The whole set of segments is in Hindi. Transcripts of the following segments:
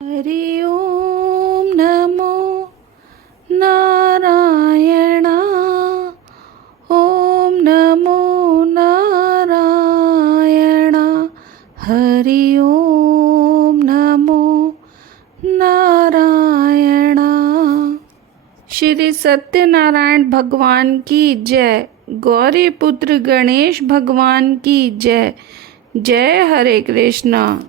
हरि ओम नमो नारायण। ओम नमो नारायण। हरि ओम नमो नारायण। श्री सत्यनारायण भगवान की जय। गौरी पुत्र गणेश भगवान की जय। जय हरे कृष्णा।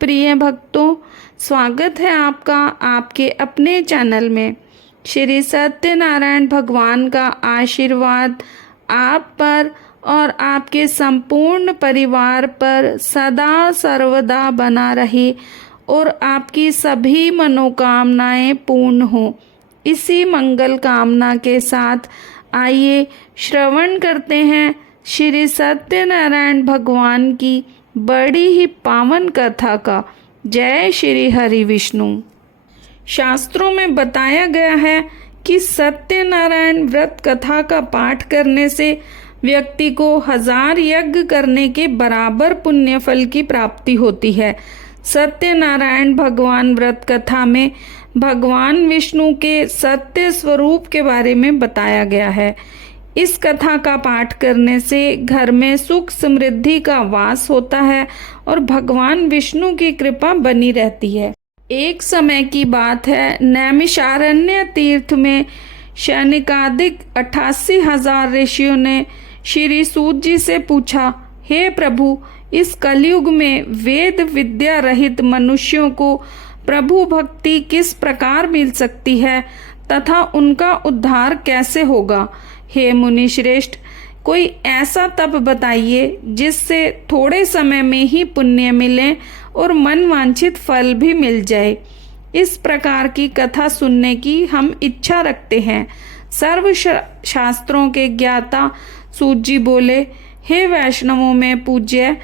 प्रिय भक्तों, स्वागत है आपका आपके अपने चैनल में। श्री सत्यनारायण भगवान का आशीर्वाद आप पर और आपके संपूर्ण परिवार पर सदा सर्वदा बना रहे और आपकी सभी मनोकामनाएं पूर्ण हो। इसी मंगल कामना के साथ आइए श्रवण करते हैं श्री सत्यनारायण भगवान की बड़ी ही पावन कथा का। जय श्री हरि विष्णु। शास्त्रों में बताया गया है कि सत्यनारायण व्रत कथा का पाठ करने से व्यक्ति को 1000 यज्ञ करने के बराबर पुण्य फल की प्राप्ति होती है। सत्यनारायण भगवान व्रत कथा में भगवान विष्णु के सत्य स्वरूप के बारे में बताया गया है। इस कथा का पाठ करने से घर में सुख समृद्धि का वास होता है और भगवान विष्णु की कृपा बनी रहती है। एक समय की बात है, नैमिषारण्य तीर्थ में शैनिकादिक 88,000 ऋषियों ने श्री सूत जी से पूछा, हे प्रभु, इस कलयुग में वेद विद्या रहित मनुष्यों को प्रभु भक्ति किस प्रकार मिल सकती है तथा उनका उद्धार कैसे होगा। हे मुनि श्रेष्ठ, कोई ऐसा तप बताइए जिससे थोड़े समय में ही पुण्य मिले और मन वांछित फल भी मिल जाए। इस प्रकार की कथा सुनने की हम इच्छा रखते हैं। सर्व शास्त्रों के ज्ञाता सूत जी बोले, हे वैष्णवों में पूज्य,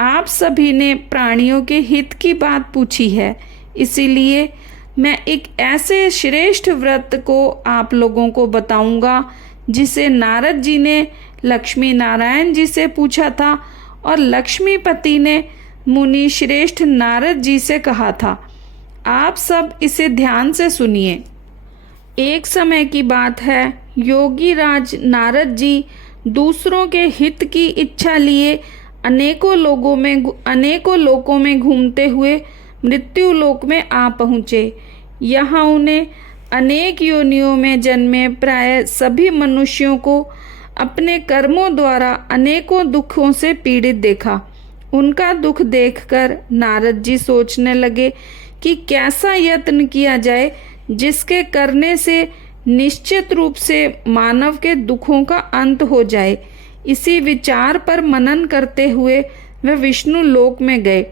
आप सभी ने प्राणियों के हित की बात पूछी है, इसीलिए मैं एक ऐसे श्रेष्ठ व्रत को आप लोगों को बताऊंगा जिसे नारद जी ने लक्ष्मी नारायण जी से पूछा था और लक्ष्मीपति ने मुनि श्रेष्ठ नारद जी से कहा था। आप सब इसे ध्यान से सुनिए। एक समय की बात है, योगी राज नारद जी दूसरों के हित की इच्छा लिए अनेकों लोकों में घूमते हुए मृत्यु लोक में आ पहुँचे। यहाँ उन्हें अनेक योनियों में जन्मे प्राय सभी मनुष्यों को अपने कर्मों द्वारा अनेकों दुखों से पीड़ित देखा। उनका दुख देखकर नारद जी सोचने लगे कि कैसा यत्न किया जाए जिसके करने से निश्चित रूप से मानव के दुखों का अंत हो जाए। इसी विचार पर मनन करते हुए वह विष्णु लोक में गए।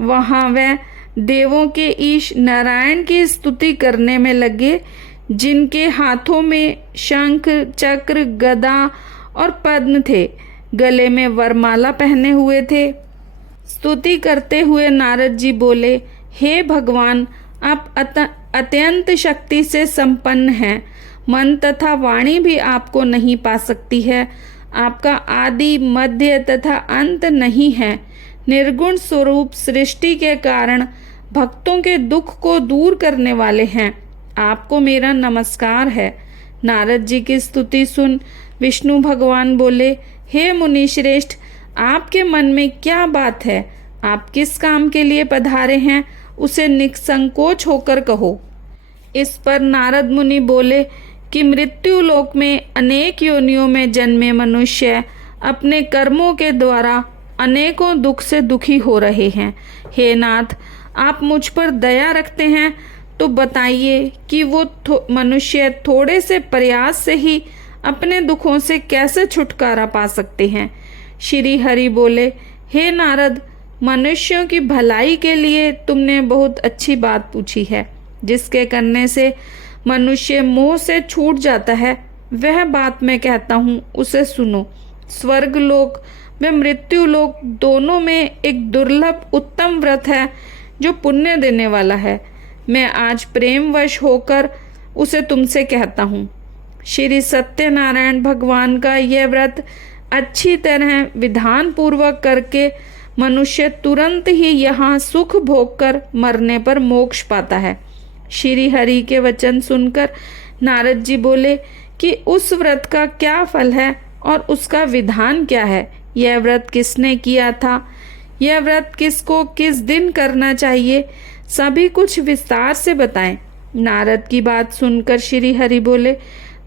वहाँ वह देवों के ईश नारायण की स्तुति करने में लगे, जिनके हाथों में शंख चक्र गदा और पद्म थे, गले में वरमाला पहने हुए थे। स्तुति करते हुए नारद जी बोले, हे भगवान, आप अत्यंत शक्ति से संपन्न हैं। मन तथा वाणी भी आपको नहीं पा सकती है। आपका आदि मध्य तथा अंत नहीं है। निर्गुण स्वरूप सृष्टि के कारण भक्तों के दुख को दूर करने वाले हैं। आपको मेरा नमस्कार है। नारद जी की स्तुति सुन विष्णु भगवान बोले, हे मुनि श्रेष्ठ, आपके मन में क्या बात है? आप किस काम के लिए पधारे हैं, उसे निसंकोच होकर कहो। इस पर नारद मुनि बोले कि मृत्यु लोक में अनेक योनियों में जन्मे मनुष्य अपने कर्मों के द्वारा अनेकों दुख से दुखी हो रहे हैं। हे नाथ, आप मुझ पर दया रखते हैं तो बताइए कि वो मनुष्य थोड़े से प्रयास से ही अपने दुखों से कैसे छुटकारा पा सकते हैं। श्री हरि बोले, हे नारद, मनुष्यों की भलाई के लिए तुमने बहुत अच्छी बात पूछी है। जिसके करने से मनुष्य मोह से छूट जाता है, वह बात मैं कहता हूँ, उसे सुनो। स्वर्ग लोक व मृत्यु लोक दोनों में एक दुर्लभ उत्तम व्रत है जो पुण्य देने वाला है। मैं आज प्रेमवश होकर उसे तुमसे कहता हूँ। श्री सत्यनारायण भगवान का यह व्रत अच्छी तरह विधान पूर्वक करके मनुष्य तुरंत ही यहाँ सुख भोगकर मरने पर मोक्ष पाता है। श्री हरि के वचन सुनकर नारद जी बोले कि उस व्रत का क्या फल है और उसका विधान क्या है? यह व्रत किसने किया था? यह व्रत किसको किस दिन करना चाहिए? सभी कुछ विस्तार से बताएं। नारद की बात सुनकर श्री हरि बोले,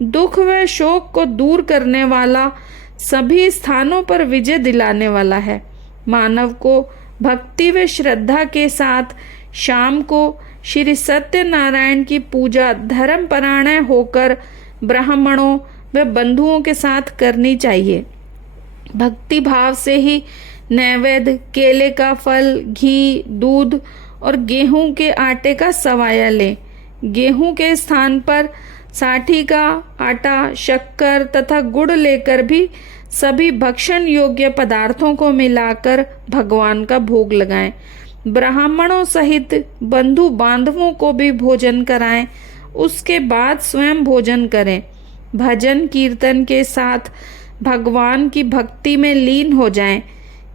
दुख व शोक को दूर करने वाला, सभी स्थानों पर विजय दिलाने वाला है। मानव को भक्ति व श्रद्धा के साथ शाम को श्री सत्यनारायण की पूजा धर्मपरायण होकर ब्राह्मणों व बंधुओं के साथ करनी चाहिए। भक्ति भाव से ही नैवेद्य, केले का फल, घी, दूध और गेहूं के आटे का सवाया लें। गेहूं के स्थान पर साठी का आटा, शक्कर तथा गुड़ लेकर भी सभी भक्षण योग्य पदार्थों को मिलाकर भगवान का भोग लगाएं। ब्राह्मणों सहित बंधु बांधवों को भी भोजन कराएं। उसके बाद स्वयं भोजन करें। भजन कीर्तन के साथ भगवान की भक्ति में लीन हो जाएं।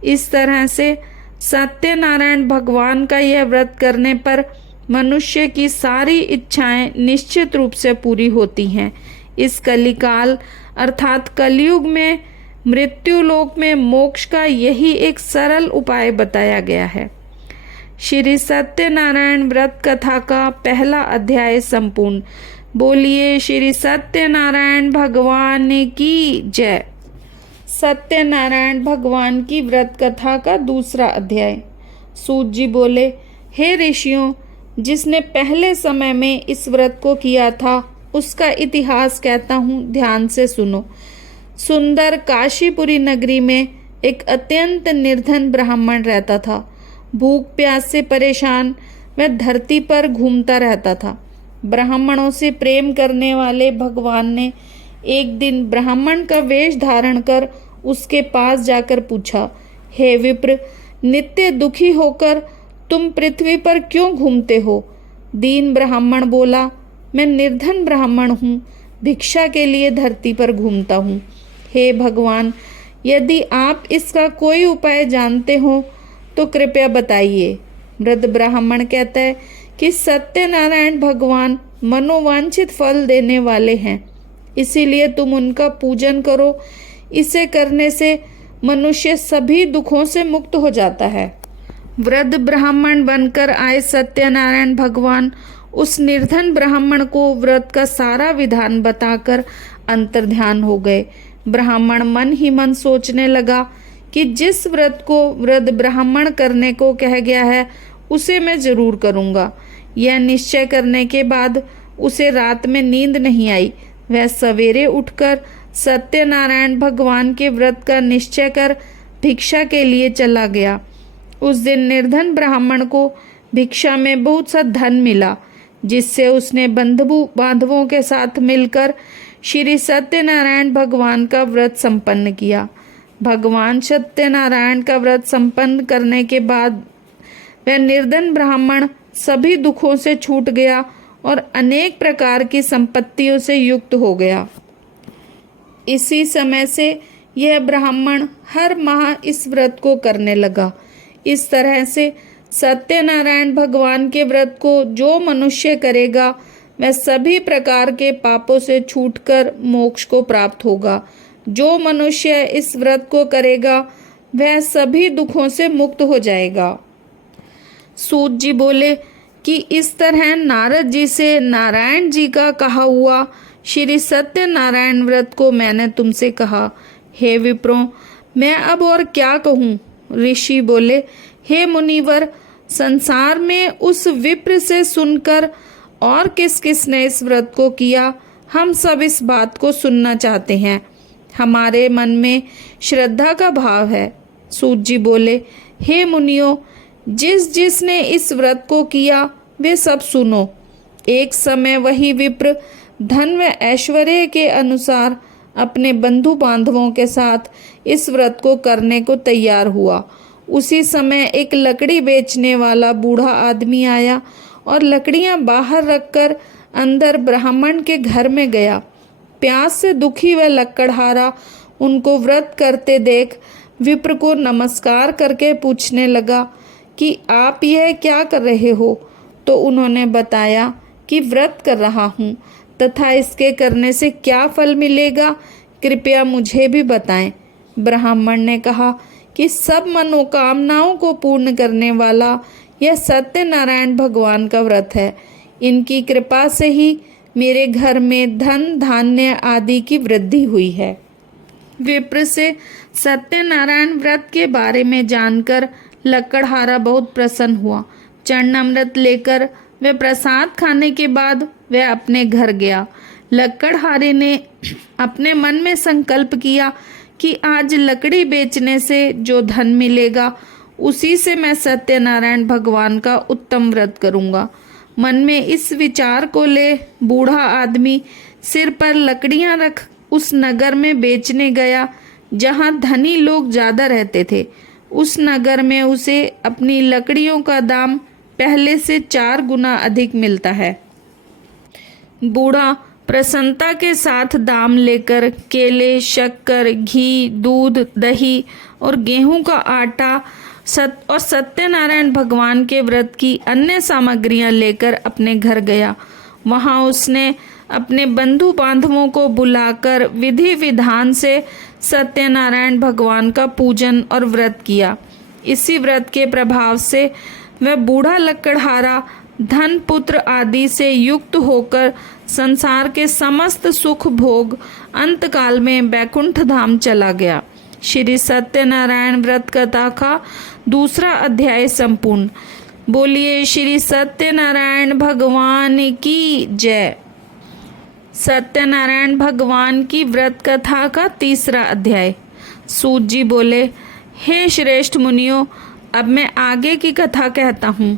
इस तरह से सत्यनारायण भगवान का यह व्रत करने पर मनुष्य की सारी इच्छाएं निश्चित रूप से पूरी होती हैं। इस कलिकाल अर्थात कलयुग में मृत्यु लोक में मोक्ष का यही एक सरल उपाय बताया गया है। श्री सत्यनारायण व्रत कथा का पहला अध्याय संपूर्ण। बोलिए श्री सत्यनारायण भगवान की जय। सत्यनारायण भगवान की व्रत कथा का दूसरा अध्याय। सूत जी बोले, हे ऋषियों, जिसने पहले समय में इस व्रत को किया था उसका इतिहास कहता हूँ, ध्यान से सुनो। सुंदर काशीपुरी नगरी में एक अत्यंत निर्धन ब्राह्मण रहता था। भूख प्यास से परेशान वह धरती पर घूमता रहता था। ब्राह्मणों से प्रेम करने वाले भगवान ने एक दिन ब्राह्मण का वेश धारण कर उसके पास जाकर पूछा, हे विप्र, नित्य दुखी होकर तुम पृथ्वी पर क्यों घूमते हो? दीन ब्राह्मण बोला, मैं निर्धन ब्राह्मण हूँ, भिक्षा के लिए धरती पर घूमता हूँ। हे भगवान, यदि आप इसका कोई उपाय जानते हो तो कृपया बताइए। वृद्ध ब्राह्मण कहता है कि सत्यनारायण भगवान मनोवांछित फल देने वाले हैं, इसीलिए तुम उनका पूजन करो। इसे करने से मनुष्य सभी दुखों से मुक्त हो जाता है। वृद्ध ब्राह्मण बनकर आए सत्यनारायण भगवान उस निर्धन ब्राह्मण को व्रत का सारा विधान बताकर अंतर्ध्यान हो गए। ब्राह्मण मन ही मन सोचने लगा कि जिस व्रत को वृद्ध ब्राह्मण करने को कह गया है उसे मैं जरूर करूँगा। यह निश्चय करने के बाद उसे रात में नींद नहीं आई। वह सवेरे उठकर सत्यनारायण भगवान के व्रत का निश्चय कर भिक्षा के लिए चला गया। उस दिन निर्धन ब्राह्मण को भिक्षा में बहुत सा धन मिला, जिससे उसने बंधु बांधवों के साथ मिलकर श्री सत्यनारायण भगवान का व्रत संपन्न किया। भगवान सत्यनारायण का व्रत संपन्न करने के बाद वह निर्धन ब्राह्मण सभी दुखों से छूट गया और अनेक प्रकार की संपत्तियों से युक्त हो गया। इसी समय से यह ब्राह्मण हर माह इस व्रत को करने लगा। इस तरह से सत्यनारायण भगवान के व्रत को जो मनुष्य करेगा वह सभी प्रकार के पापों से छूटकर मोक्ष को प्राप्त होगा। जो मनुष्य इस व्रत को करेगा वह सभी दुखों से मुक्त हो जाएगा। सूत जी बोले कि इस तरह नारद जी से नारायण जी का कहा हुआ श्री सत्यनारायण व्रत को मैंने तुमसे कहा। हे विप्रों, मैं अब और क्या कहूँ? ऋषि बोले, हे मुनिवर, संसार में उस विप्र से सुनकर और किस किस ने इस व्रत को किया, हम सब इस बात को सुनना चाहते हैं। हमारे मन में श्रद्धा का भाव है। सूत जी बोले, हे मुनियों, जिस जिसने इस व्रत को किया वे सब सुनो। एक समय वही विप्र धन व ऐश्वर्य के अनुसार अपने बंधु बांधवों के साथ इस व्रत को करने को तैयार हुआ। उसी समय एक लकड़ी बेचने वाला बूढ़ा आदमी आया और लकड़ियां बाहर रखकर अंदर ब्राह्मण के घर में गया। प्यास से दुखी व लकड़हारा उनको व्रत करते देख विप्र को नमस्कार करके पूछने लगा कि आप यह क्या कर रहे हो। तो उन्होंने बताया कि व्रत कर रहा हूँ तथा इसके करने से क्या फल मिलेगा, कृपया मुझे भी बताएं। ब्राह्मण ने कहा कि सब मनोकामनाओं को पूर्ण करने वाला यह सत्यनारायण भगवान का व्रत है। इनकी कृपा से ही मेरे घर में धन धान्य आदि की वृद्धि हुई है। विप्र से सत्यनारायण व्रत के बारे में जानकर लकड़हारा बहुत प्रसन्न हुआ। चरणामृत लेकर वह प्रसाद खाने के बाद वह अपने घर गया। लकड़हारे ने अपने मन में संकल्प किया कि आज लकड़ी बेचने से जो धन मिलेगा उसी से मैं सत्यनारायण भगवान का उत्तम व्रत करूंगा। मन में इस विचार को ले बूढ़ा आदमी सिर पर लकड़ियां रख उस नगर में बेचने गया जहां धनी लोग ज़्यादा रहते थे। उस नगर में उसे अपनी लकड़ियों का दाम पहले से 4 गुना अधिक मिलता है। बूढ़ा प्रसन्नता के साथ दाम लेकर केले, शक्कर, घी, दूध, दही और गेहूं का आटा और सत्यनारायण भगवान के व्रत की अन्य सामग्रियां लेकर अपने घर गया। वहां उसने अपने बंधु बांधवों को बुलाकर विधि विधान से सत्यनारायण भगवान का पूजन और व्रत किया। इसी व्रत के प्रभाव से वह बूढ़ा लकड़हारा धन पुत्र आदि से युक्त होकर संसार के समस्त सुख भोग अंतकाल में वैकुंठ धाम चला गया। श्री सत्यनारायण व्रत कथा का 2 अध्याय संपूर्ण। बोलिए श्री सत्यनारायण भगवान की जय। सत्यनारायण भगवान की व्रत कथा का 3 अध्याय। सूत जी बोले, हे श्रेष्ठ मुनियों, अब मैं आगे की कथा कहता हूँ।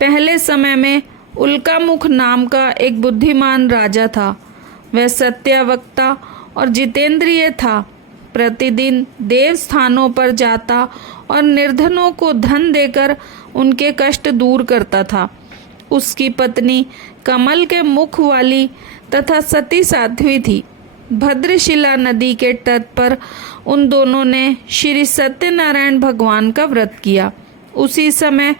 पहले समय में उल्कामुख नाम का एक बुद्धिमान राजा था। वह सत्यवक्ता और जितेंद्रिय था। प्रतिदिन देव स्थानों पर जाता और निर्धनों को धन देकर उनके कष्ट दूर करता था। उसकी पत्नी कमल के मुख वाली तथा सती साध्वी थी। भद्रशिला नदी के तट पर उन दोनों ने श्री सत्यनारायण भगवान का व्रत किया। उसी समय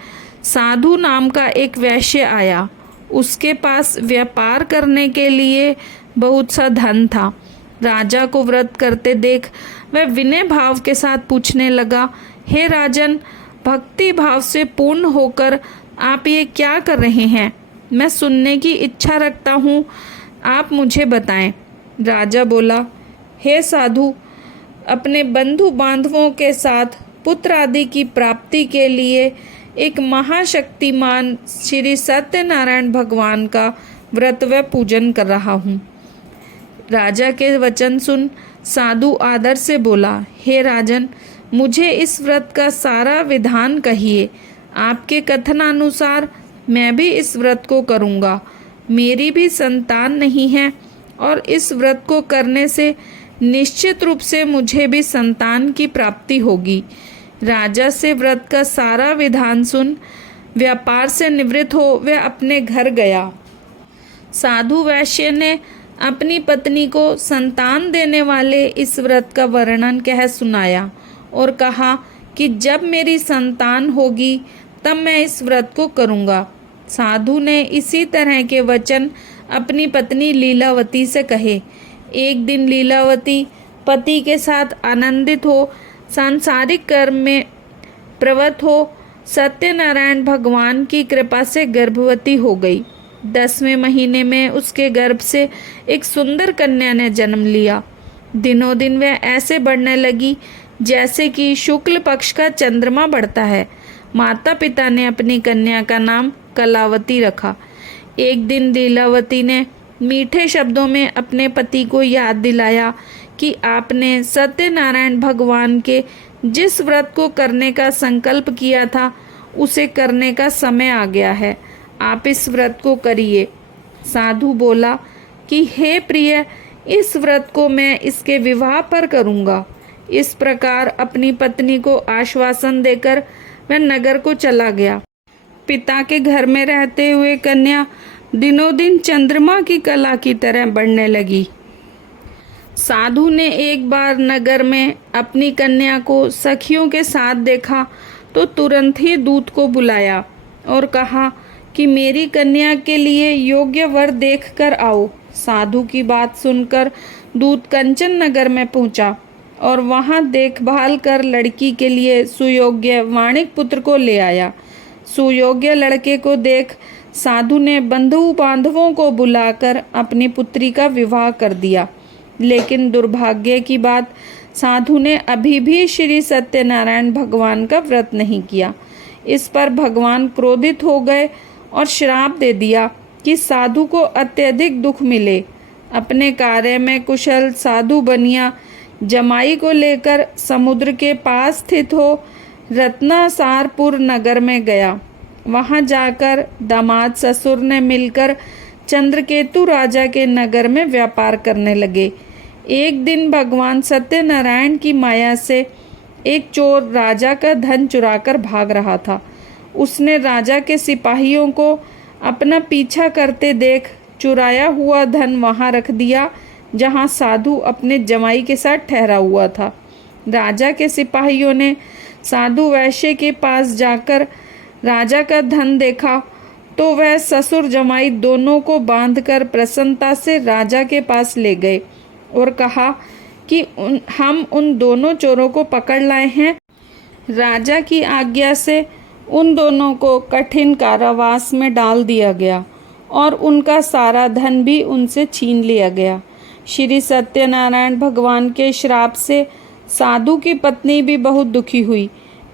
साधु नाम का एक वैश्य आया। उसके पास व्यापार करने के लिए बहुत सा धन था। राजा को व्रत करते देख वह विनय भाव के साथ पूछने लगा, हे राजन, भक्ति भाव से पूर्ण होकर आप ये क्या कर रहे हैं? मैं सुनने की इच्छा रखता हूँ, आप मुझे बताएं। राजा बोला, हे साधु, अपने बंधु बांधवों के साथ पुत्र आदि की प्राप्ति के लिए एक महाशक्तिमान श्री सत्यनारायण भगवान का व्रत व पूजन कर रहा हूँ। राजा के वचन सुन साधु आदर से बोला, हे राजन, मुझे इस व्रत का सारा विधान कहिए। आपके कथनानुसार मैं भी इस व्रत को करूँगा। मेरी भी संतान नहीं है और इस व्रत को करने से निश्चित रूप से मुझे भी संतान की प्राप्ति होगी। राजा से व्रत का सारा विधान सुन व्यापार से निवृत्त हो वह अपने घर गया। साधु वैश्य ने अपनी पत्नी को संतान देने वाले इस व्रत का वर्णन कह सुनाया और कहा कि जब मेरी संतान होगी तब मैं इस व्रत को करूँगा। साधु ने इसी तरह के वचन अपनी पत्नी लीलावती से कहे। एक दिन लीलावती पति के साथ आनंदित हो सांसारिक कर्म में प्रवृत्त हो सत्यनारायण भगवान की कृपा से गर्भवती हो गई। 10वें महीने में उसके गर्भ से एक सुंदर कन्या ने जन्म लिया। दिनों दिन वह ऐसे बढ़ने लगी जैसे कि शुक्ल पक्ष का चंद्रमा बढ़ता है। माता पिता ने अपनी कन्या का नाम कलावती रखा। एक दिन लीलावती ने मीठे शब्दों में अपने पति को याद दिलाया कि आपने सत्यनारायण भगवान के जिस व्रत को करने का संकल्प किया था उसे करने का समय आ गया है। आप इस व्रत को करिए। साधु बोला कि हे प्रिय, इस व्रत को मैं इसके विवाह पर करूँगा। इस प्रकार अपनी पत्नी को आश्वासन देकर वह नगर को चला गया। पिता के घर में रहते हुए कन्या दिनों दिन चंद्रमा की कला की तरह बढ़ने लगी। साधु ने एक बार नगर में अपनी कन्या को सखियों के साथ देखा तो तुरंत ही दूत को बुलाया और कहा कि मेरी कन्या के लिए योग्य वर देख कर आओ। साधु की बात सुनकर दूत कंचन नगर में पहुंचा और वहां देखभाल कर लड़की के लिए सुयोग्य वाणिक पुत्र को ले आया। सुयोग्य लड़के को देख साधु ने बंधु बांधवों को बुलाकर अपनी पुत्री का विवाह कर दिया। लेकिन दुर्भाग्य की बात, साधु ने अभी भी श्री सत्यनारायण भगवान का व्रत नहीं किया। इस पर भगवान क्रोधित हो गए और श्राप दे दिया कि साधु को अत्यधिक दुख मिले। अपने कार्य में कुशल साधु बनिया जमाई को लेकर समुद्र के पास स्थित हो रत्नासारपुर नगर में गया। वहां जाकर दामाद ससुर ने मिलकर चंद्रकेतु राजा के नगर में व्यापार करने लगे। एक दिन भगवान सत्यनारायण की माया से एक चोर राजा का धन चुराकर भाग रहा था। उसने राजा के सिपाहियों को अपना पीछा करते देख चुराया हुआ धन वहां रख दिया जहां साधु अपने जमाई के साथ ठहरा हुआ था। राजा के सिपाहियों ने साधु वैश्य के पास जाकर राजा का धन देखा तो वह ससुर जमाई दोनों को बांधकर प्रसन्नता से राजा के पास ले गए और कहा कि हम उन दोनों चोरों को पकड़ लाए हैं। राजा की आज्ञा से उन दोनों को कठिन कारावास में डाल दिया गया और उनका सारा धन भी उनसे छीन लिया गया। श्री सत्यनारायण भगवान के श्राप से साधु की पत्नी भी बहुत दुखी हुई।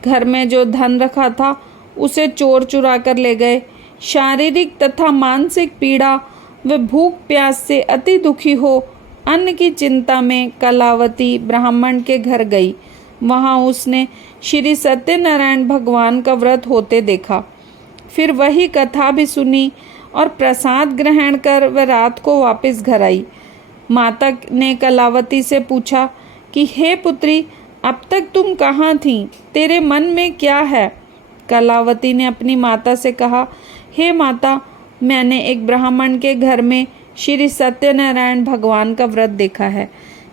घर में जो धन रखा था उसे चोर चुरा कर ले गए। शारीरिक तथा मानसिक पीड़ा व भूख प्यास से अति दुखी हो अन्न की चिंता में कलावती ब्राह्मण के घर गई। वहां उसने श्री सत्यनारायण भगवान का व्रत होते देखा। फिर वही कथा भी सुनी और प्रसाद ग्रहण कर वह रात को वापस घर आई। माता ने कलावती से पूछा कि हे पुत्री, अब तक तुम कहाँ थीं? तेरे मन में क्या है? कलावती ने अपनी माता से कहा, हे माता, मैंने एक ब्राह्मण के घर में श्री सत्यनारायण भगवान का व्रत देखा है।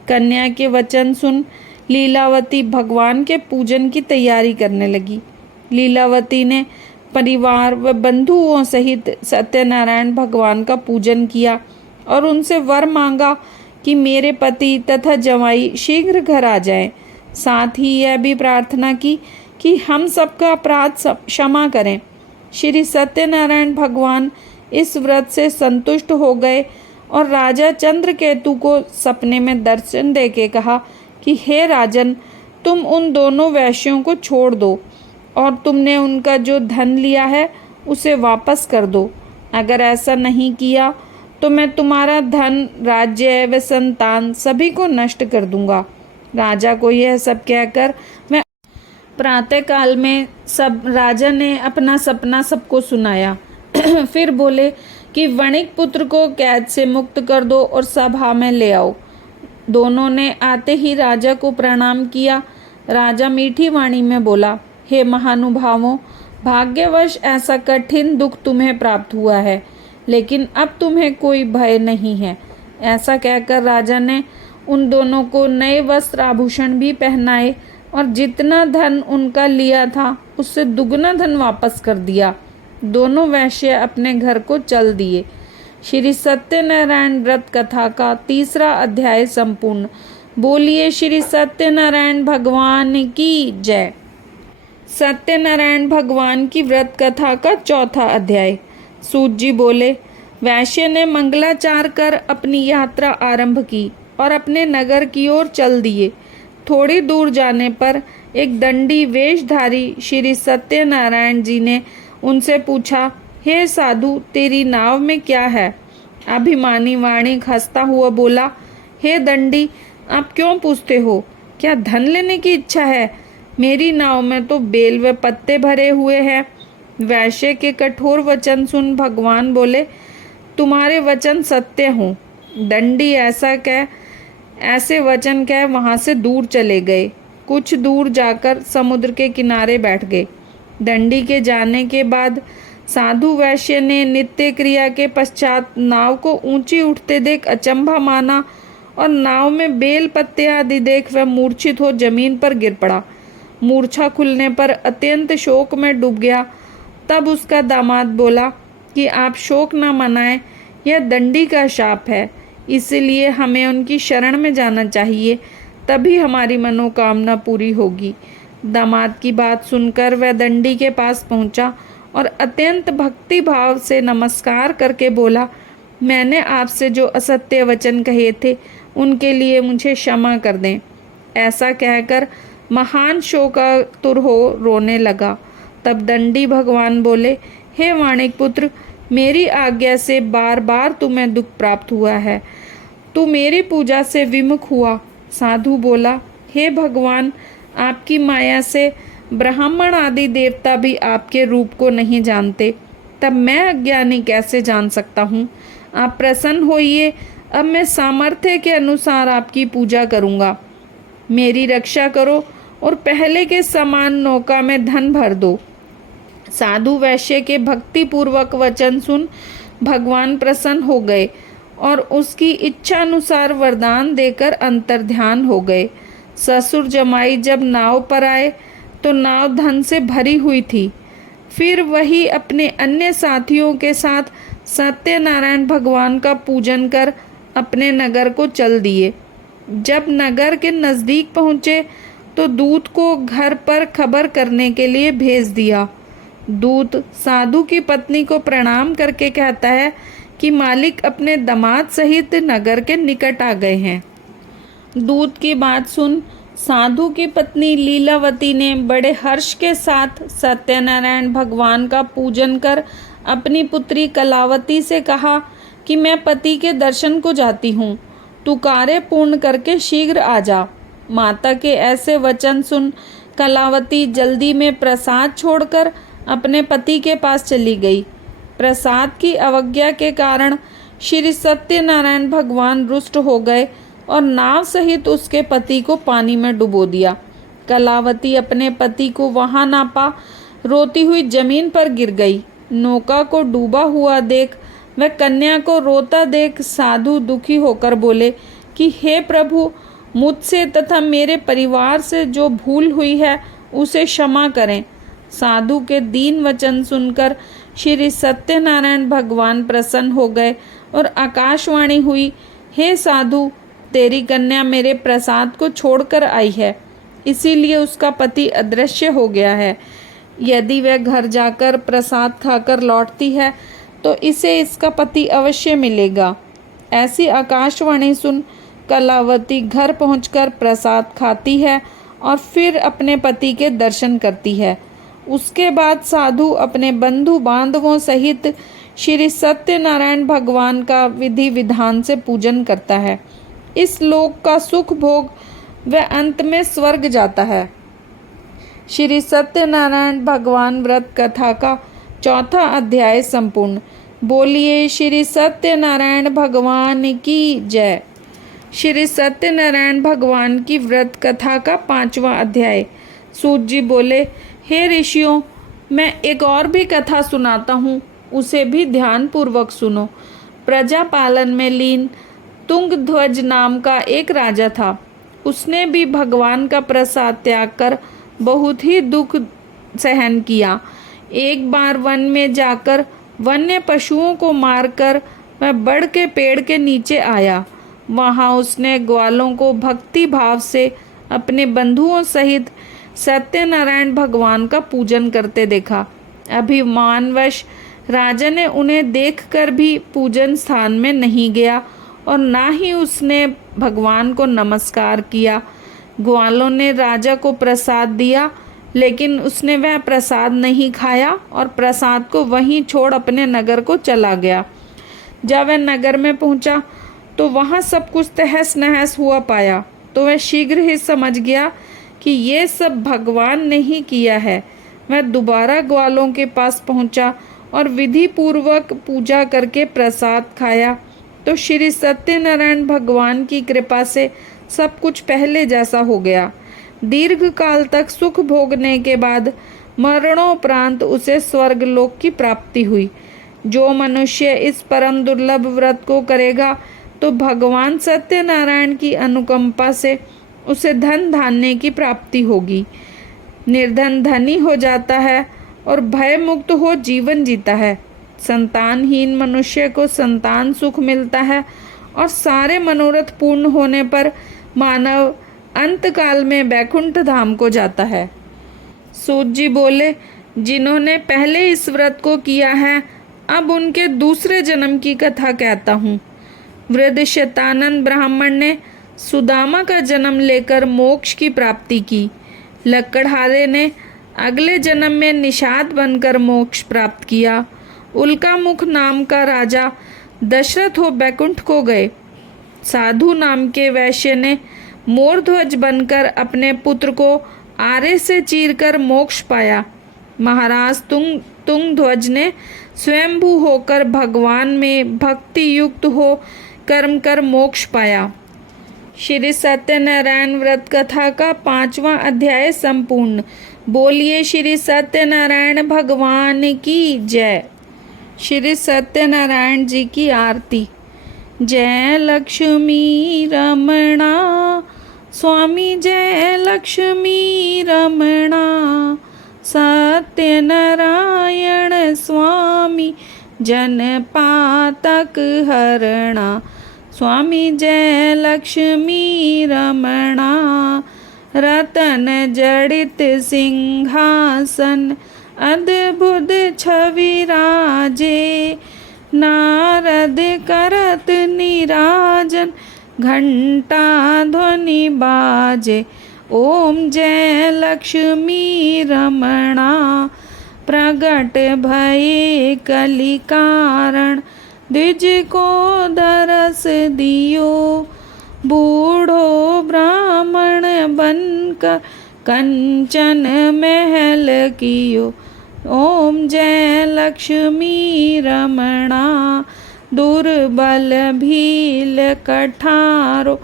कन्या के वचन सुन लीलावती भगवान के पूजन की तैयारी करने लगी। लीलावती ने परिवार व बंधुओं सहित सत्यनारायण भगवान का पूजन किया और उनसे वर मांगा कि मेरे पति तथा जमाई शीघ्र घर आ जाएं। साथ ही यह भी प्रार्थना की कि हम सबका अपराध क्षमा करें। श्री सत्यनारायण भगवान इस व्रत से संतुष्ट हो गए और राजा चंद्रकेतु को सपने में दर्शन देके कहा कि हे राजन, तुम उन दोनों वैश्यों को छोड़ दो और तुमने उनका जो धन लिया है उसे वापस कर दो। अगर ऐसा नहीं किया तो मैं तुम्हारा धन, राज्य व संतान सभी को नष्ट कर दूंगा। राजा को यह सब कहकर मैं प्रातःकाल में सब राजा ने अपना सपना सबको सुनाया। फिर बोले कि वणिक पुत्र को कैद से मुक्त कर दो और सभा में ले आओ। दोनों ने आते ही राजा को प्रणाम किया। राजा मीठी वाणी में बोला, हे महानुभावों, भाग्यवश ऐसा कठिन दुख तुम्हें प्राप्त हुआ है, लेकिन अब तुम्हें कोई भय नहीं है। ऐसा कहकर राजा ने उन दोनों को नए वस्त्र आभूषण भी पहनाए और जितना धन उनका लिया था उससे दुगना धन वापस कर दिया। दोनों वैश्य अपने घर को चल दिए। श्री सत्यनारायण व्रत कथा का 3रा अध्याय संपूर्ण। बोलिए श्री सत्यनारायण भगवान की जय। सत्यनारायण भगवान की व्रत कथा का 4था अध्याय। सूत जी बोले, वैश्य ने मंगलाचार कर अपनी यात्रा आरंभ की और अपने नगर की ओर चल दिए। थोड़ी दूर जाने पर एक दंडी वेशधारी श्री सत्यनारायण जी ने उनसे पूछा, हे साधु, तेरी नाव में क्या है? अभिमानी वाणिक हंसता हुआ बोला, हे दंडी, आप क्यों पूछते हो? क्या धन लेने की इच्छा है? मेरी नाव में तो बेल व पत्ते भरे हुए हैं। वैश्य के कठोर वचन सुन भगवान बोले, तुम्हारे वचन सत्य हों। दंडी ऐसे वचन कह वहां से दूर चले गए। कुछ दूर जाकर समुद्र के किनारे बैठ गए। दंडी के जाने के बाद साधु वैश्य ने नित्य क्रिया के पश्चात नाव को ऊंची उठते देख अचंभा माना और नाव में बेल पत्ते आदि देख वह मूर्छित हो जमीन पर गिर पड़ा। मूर्छा खुलने पर अत्यंत शोक में डूब गया। तब उसका दामाद बोला कि आप शोक न मनाएं, यह दंडी का शाप है, इसलिए हमें उनकी शरण में जाना चाहिए, तभी हमारी मनोकामना पूरी होगी। दामाद की बात सुनकर वह दंडी के पास पहुंचा और अत्यंत भक्ति भाव से नमस्कार करके बोला, मैंने आपसे जो असत्य वचन कहे थे उनके लिए मुझे क्षमा कर दें। ऐसा कहकर महान शोकातुर हो रोने लगा। तब दंडी भगवान बोले, हे वाणिक पुत्र, मेरी आज्ञा से बार बार तुम्हें दुख प्राप्त हुआ है, तू मेरी पूजा से विमुख हुआ। साधु बोला, हे भगवान, आपकी माया से ब्राह्मण आदि देवता भी आपके रूप को नहीं जानते, तब मैं अज्ञानी कैसे जान सकता हूँ। आप प्रसन्न होइए, अब मैं सामर्थ्य के अनुसार आपकी पूजा करूँगा। मेरी रक्षा करो और पहले के समान नौका में धन भर दो। साधु वैश्य के भक्ति पूर्वक वचन सुन भगवान प्रसन्न हो गए और उसकी इच्छा अनुसार वरदान देकर अंतर्ध्यान हो गए। ससुर जमाई जब नाव पर आए तो नाव धन से भरी हुई थी। फिर वही अपने अन्य साथियों के साथ सत्यनारायण भगवान का पूजन कर अपने नगर को चल दिए। जब नगर के नज़दीक पहुँचे तो दूत को घर पर खबर करने के लिए भेज दिया। दूत साधु की पत्नी को प्रणाम करके कहता है कि मालिक अपने दामाद सहित नगर के निकट आ गए हैं। दूत की बात सुन साधु की पत्नी लीलावती ने बड़े हर्ष के साथ सत्यनारायण भगवान का पूजन कर अपनी पुत्री कलावती से कहा कि मैं पति के दर्शन को जाती हूँ, तू कार्य पूर्ण करके शीघ्र आ जा। माता के ऐसे वचन सुन कलावती जल्दी में प्रसाद छोड़कर अपने पति के पास चली गई। प्रसाद की अवज्ञा के कारण श्री सत्यनारायण भगवान रुष्ट हो गए और नाव सहित उसके पति को पानी में डुबो दिया। कलावती अपने पति को वहां ना पा रोती हुई जमीन पर गिर गई। नौका को डूबा हुआ देख वह कन्या को रोता देख साधु दुखी होकर बोले कि हे प्रभु, मुझसे तथा मेरे परिवार से जो भूल हुई है उसे क्षमा करें। साधु के दीन वचन सुनकर श्री सत्यनारायण भगवान प्रसन्न हो गए और आकाशवाणी हुई, हे साधु, तेरी कन्या मेरे प्रसाद को छोड़कर आई है, इसीलिए उसका पति अदृश्य हो गया है। यदि वह घर जाकर प्रसाद खाकर लौटती है तो इसे इसका पति अवश्य मिलेगा। ऐसी आकाशवाणी सुन कलावती घर पहुंचकर प्रसाद खाती है और फिर अपने पति के दर्शन करती है। उसके बाद साधु अपने बंधु बांधवों सहित श्री सत्यनारायण भगवान का विधि विधान से पूजन करता है। इस लोक का सुख भोग वह अंत में स्वर्ग जाता है। श्री सत्यनारायण भगवान व्रत कथा का 4था अध्याय संपूर्ण। बोलिए श्री सत्यनारायण भगवान की जय। श्री सत्यनारायण भगवान की व्रत कथा का 5वां अध्याय। सूत जी बोले, हे ऋषियों, मैं एक और भी कथा सुनाता हूँ, उसे भी ध्यान पूर्वक सुनो। प्रजा पालन में लीन तुंगध्वज नाम का एक राजा था। उसने भी भगवान का प्रसाद त्याग कर बहुत ही दुख सहन किया। एक बार वन में जाकर वन्य पशुओं को मारकर वह बड़ के पेड़ के नीचे आया। वहाँ उसने ग्वालों को भक्ति भाव से अपने बंधुओं सहित सत्यनारायण भगवान का पूजन करते देखा। अभिमानवश राजा ने उन्हें देखकर भी पूजन स्थान में नहीं गया और ना ही उसने भगवान को नमस्कार किया। ग्वालों ने राजा को प्रसाद दिया, लेकिन उसने वह प्रसाद नहीं खाया और प्रसाद को वहीं छोड़ अपने नगर को चला गया। जब वह नगर में पहुंचा तो वहां सब कुछ तहस नहस हुआ पाया, तो वह शीघ्र ही समझ गया कि ये सब भगवान ने ही किया है। वह दोबारा ग्वालों के पास पहुंचा और विधि पूर्वक पूजा करके प्रसाद खाया, तो श्री सत्यनारायण भगवान की कृपा से सब कुछ पहले जैसा हो गया। दीर्घ काल तक सुख भोगने के बाद मरणोपरांत उसे स्वर्गलोक की प्राप्ति हुई। जो मनुष्य इस परम दुर्लभ व्रत को करेगा तो भगवान सत्यनारायण की अनुकंपा से उसे धन धान्य की प्राप्ति होगी। निर्धन धनी हो जाता है और भय मुक्त हो जीवन जीता है। संतानहीन मनुष्य को संतान सुख मिलता है और सारे मनोरथ पूर्ण होने पर मानव अंत काल में बैकुंठ धाम को जाता है। सूत जी बोले, जिन्होंने पहले इस व्रत को किया है, अब उनके दूसरे जन्म की कथा कहता हूँ। वृद्ध शतानंद ब्राह्मण ने सुदामा का जन्म लेकर मोक्ष की प्राप्ति की। लक्कड़हारे ने अगले जन्म में निषाद बनकर मोक्ष प्राप्त किया। उल्का मुख नाम का राजा दशरथ हो बैकुंठ को गए। साधु नाम के वैश्य ने मोरध्वज बनकर अपने पुत्र को आरे से चीरकर मोक्ष पाया। महाराज तुंगध्वज ने स्वयंभू होकर भगवान में भक्ति युक्त हो कर्म कर मोक्ष पाया। श्री सत्यनारायण व्रत कथा का 5वां अध्याय संपूर्ण। बोलिए श्री सत्यनारायण भगवान की जय। श्री सत्यनारायण जी की आरती। जय लक्ष्मी रमणा स्वामी, जय लक्ष्मी रमणा। सत्यनारायण स्वामी जन पातक हरणा। स्वामी जय लक्ष्मी रमणा। रतन जड़ित सिंहासन अद्भुत छवि राजे। नारद करत निराजन घंटा ध्वनि बाजे। ओम जय लक्ष्मी रमणा। प्रगट भये कलि कारण द्विज को दरस दियो। बूढ़ो ब्राह्मण बनकर कंचन महल कियो। ओम जय लक्ष्मी रमणा। दुर्बल भील कठारो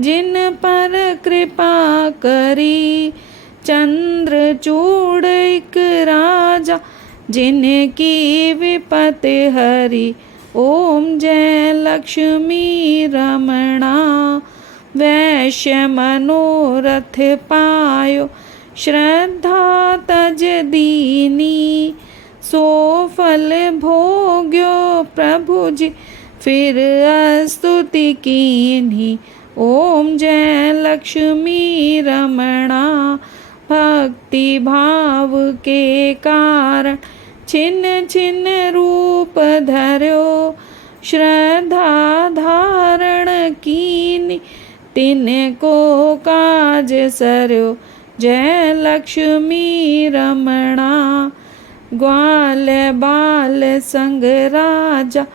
जिन पर कृपा करी। चंद्रचूड़ एक राजा जिनकी विपत हरी। ओम जय लक्ष्मी रमणा। वैश्य मनोरथ पायो श्रद्धा तज दीनी। सो फल भोग्यो प्रभु जी फिर स्तुति कीन्ही। ओम जय लक्ष्मी रमणा। भक्ति भाव के कारण छिन्न छिन्न रूप धर्यो। श्रद्धा धारण कीनी तिनको काज सर्यो। जय लक्ष्मी रमणा। ग्वाल बाल संग राजा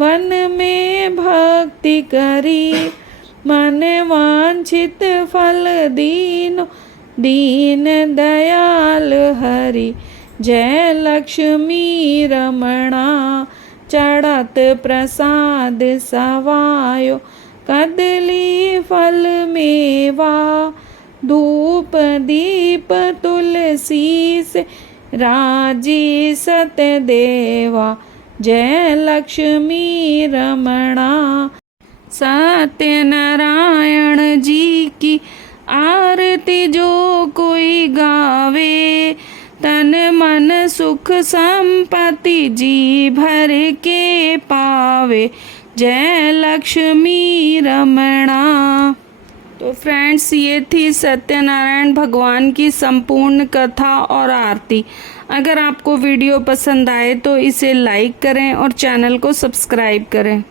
वन में भक्ति करी। मन वांछित फल दीनो दीन दयाल हरि। जय लक्ष्मी रमणा। चढ़त प्रसाद सवायो कदली फल मेवा। धूप दीप तुलसी से राजी सत्य देवा। जय लक्ष्मी रमणा। सत्यनारायण जी की आरती जो कोई गावे। तन मन सुख संपत्ति जी भर के पावे। जय लक्ष्मी रमणा। तो फ्रेंड्स, ये थी सत्यनारायण भगवान की संपूर्ण कथा और आरती। अगर आपको वीडियो पसंद आए तो इसे लाइक करें और चैनल को सब्सक्राइब करें।